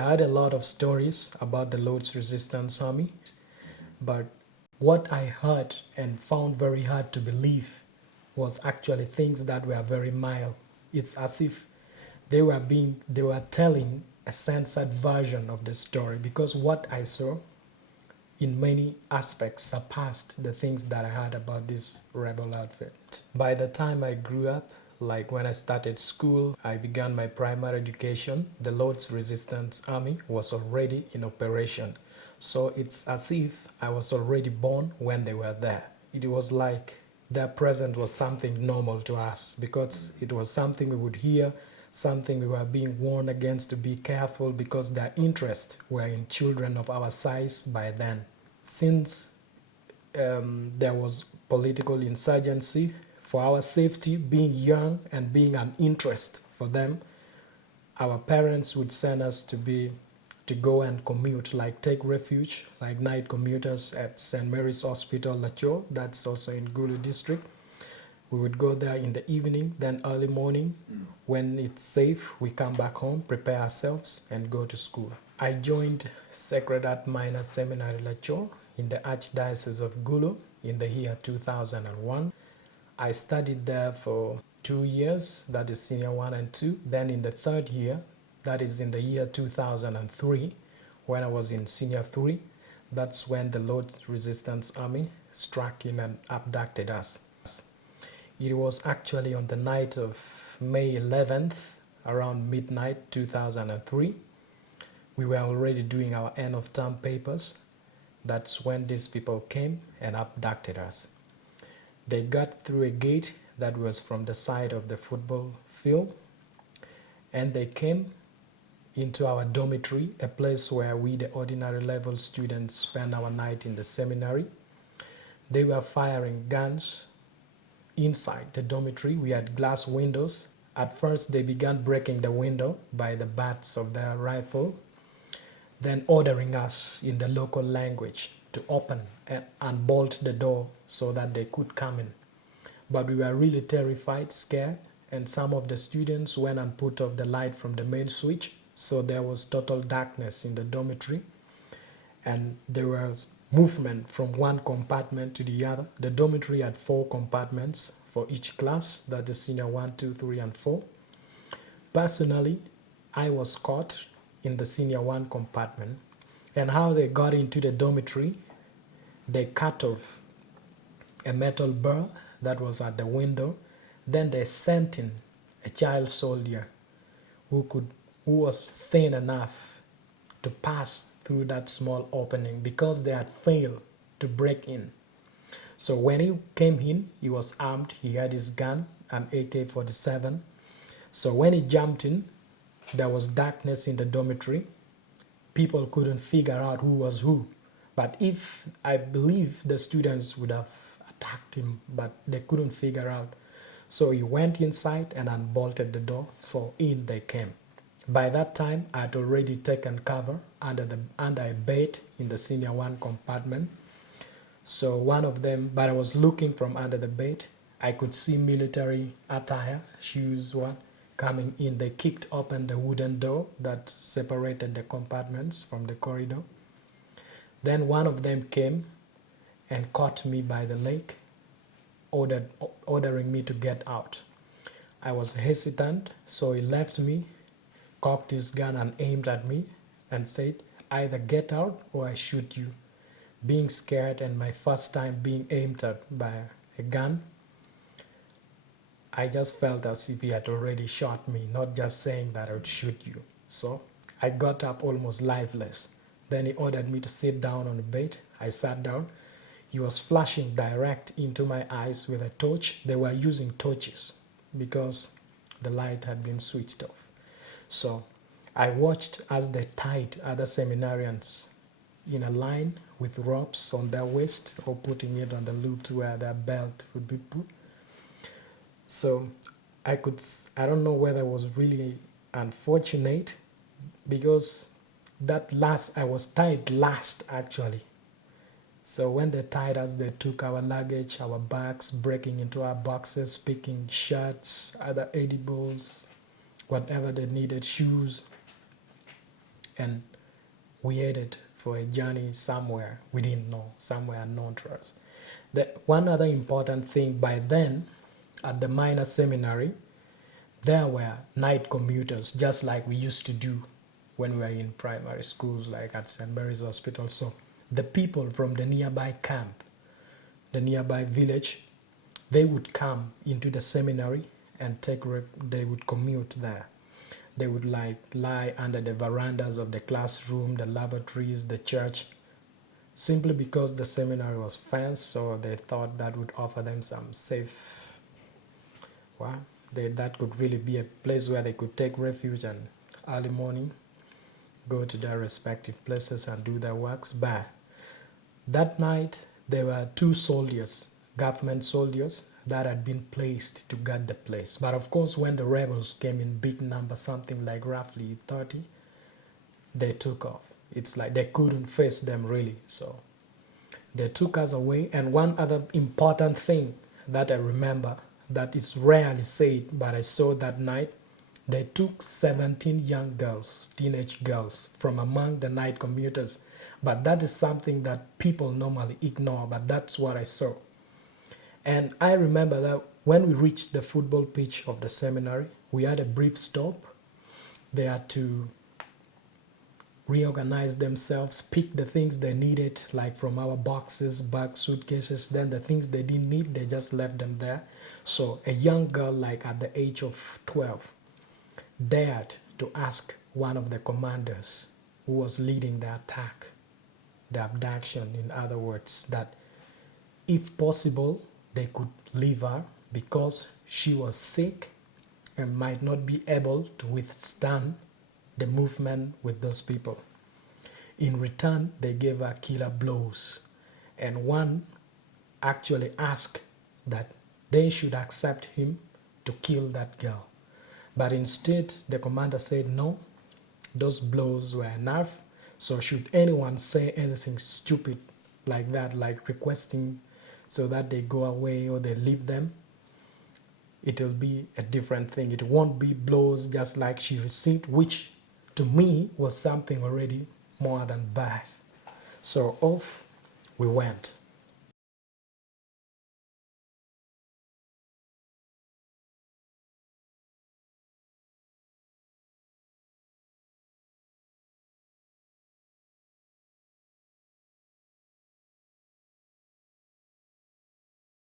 I heard a lot of stories about the Lord's Resistance Army, but what I heard and found very hard to believe was actually things that were very mild. It's as if they were telling a censored version of the story, because what I saw in many aspects surpassed the things that I heard about this rebel outfit. By the time I grew up, like when I started school, I began my primary education, the Lord's Resistance Army was already in operation. So it's as if I was already born when they were there. It was like their presence was something normal to us, because it was something we would hear, something we were being warned against, to be careful, because their interests were in children of our size by then. Since there was political insurgency, for our safety, being young and being an interest for them, our parents would send us to go and commute, like take refuge, like night commuters at St. Mary's Hospital, Lacho, that's also in Gulu district. We would go there in the evening, then early morning, when it's safe, we come back home, prepare ourselves, and go to school. I joined Sacred Heart Minor Seminary, Lacho, in the Archdiocese of Gulu in the year 2001. I studied there for 2 years, that is senior 1 and 2. Then in the third year, that is in the year 2003, when I was in senior 3, that's when the Lord's Resistance Army struck in and abducted us. It was actually on the night of May 11th, around midnight 2003. We were already doing our end of term papers. That's when these people came and abducted us. They got through a gate that was from the side of the football field, and they came into our dormitory, a place where we, the ordinary level students, spend our night in the seminary. They were firing guns inside the dormitory. We had glass windows. At first, they began breaking the window by the butts of their rifles, then ordering us in the local language to open and unbolt the door so that they could come in. But we were really terrified, scared, and some of the students went and put off the light from the main switch, so there was total darkness in the dormitory, and there was movement from one compartment to the other. The dormitory had 4 compartments for each class, that is senior 1, 2, 3, and 4. Personally, I was caught in the senior 1 compartment, and how they got into the dormitory, they cut off a metal bar that was at the window. Then they sent in a child soldier who was thin enough to pass through that small opening, because they had failed to break in. So when he came in, he was armed. He had his gun, an AK-47. So when he jumped in, there was darkness in the dormitory. People couldn't figure out who was who. But I believe the students would have attacked him, but they couldn't figure out. So he went inside and unbolted the door, so in they came. By that time, I had already taken cover under a bed in the senior 1 compartment. So one of them, but I was looking from under the bed. I could see military attire, shoes, coming in. They kicked open the wooden door that separated the compartments from the corridor. Then one of them came and caught me by the leg, ordering me to get out. I was hesitant, so he left me, cocked his gun and aimed at me and said, "Either get out or I shoot you." Being scared and my first time being aimed at by a gun, I just felt as if he had already shot me, not just saying that I would shoot you. So I got up almost lifeless. Then he ordered me to sit down on the bed. I sat down. He was flashing direct into my eyes with a torch. They were using torches because the light had been switched off. So I watched as they tied other seminarians in a line with ropes on their waist, or putting it on the loop to where their belt would be put. So I don't know whether it was really unfortunate, because I was tied last actually. So when they tied us, they took our luggage, our bags, breaking into our boxes, picking shirts, other edibles, whatever they needed, shoes. and we headed for a journey somewhere we didn't know, somewhere unknown to us. One other important thing, by then, at the minor seminary, there were night commuters, just like we used to do when we were in primary schools, like at St. Mary's Hospital. So the people from the nearby camp, the nearby village, they would come into the seminary and they would commute there. They would like lie under the verandas of the classroom, the lavatories, the church, simply because the seminary was fenced, so they thought that would offer them some safe, well, that could really be a place where they could take refuge and early morning go to their respective places and do their works. But that night there were 2 soldiers, government soldiers, that had been placed to guard the place. But of course, when the rebels came in big number, something like roughly 30, they took off. It's like they couldn't face them really, so they took us away. And one other important thing that I remember that is rarely said, but I saw that night, they took 17 young girls, teenage girls, from among the night commuters. But that is something that people normally ignore, but that's what I saw. And I remember that when we reached the football pitch of the seminary, we had a brief stop. They had to reorganize themselves, pick the things they needed, like from our boxes, bags, suitcases. Then the things they didn't need, they just left them there. So a young girl, like at the age of 12, dared to ask one of the commanders who was leading the attack, the abduction, in other words, that if possible, they could leave her because she was sick and might not be able to withstand the movement with those people. In return, they gave her killer blows. And one actually asked that they should accept him to kill that girl. But instead, the commander said no, those blows were enough. So should anyone say anything stupid like that, like requesting so that they go away or they leave them, it will be a different thing. It won't be blows just like she received, which to me was something already more than bad. So off we went.